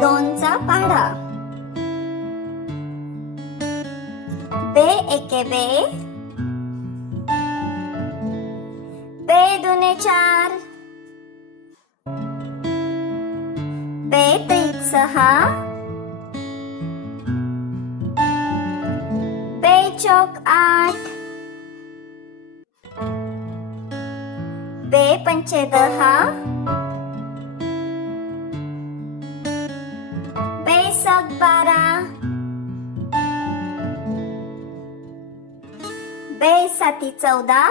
दोनचा पाढा. बे एके बे, बे दुने चार, बे त्रिक सहा, बे चौक आठ, बे पंचे दहा, बे सक बारा, बे साती 14,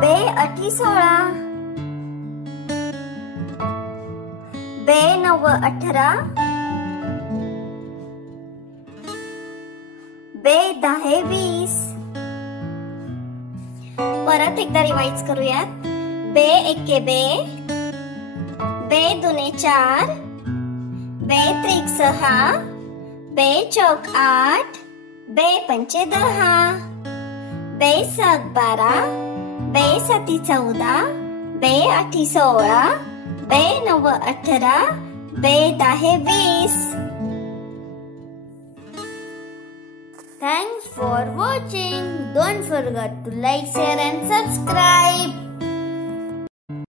बे अठी 16, बे नव 18, बे दहा 20. परत एकदा रिवाइज करूयात. बे एके बे, बे दुने चार, बे त्रिक सहा, बे चौक 8, बे पंचे 10, बे सक 12, बे साती 14, बे अठी 16, बे नव 18, बे दहा 20. Thanks for watching. Don't forget to like, share and subscribe.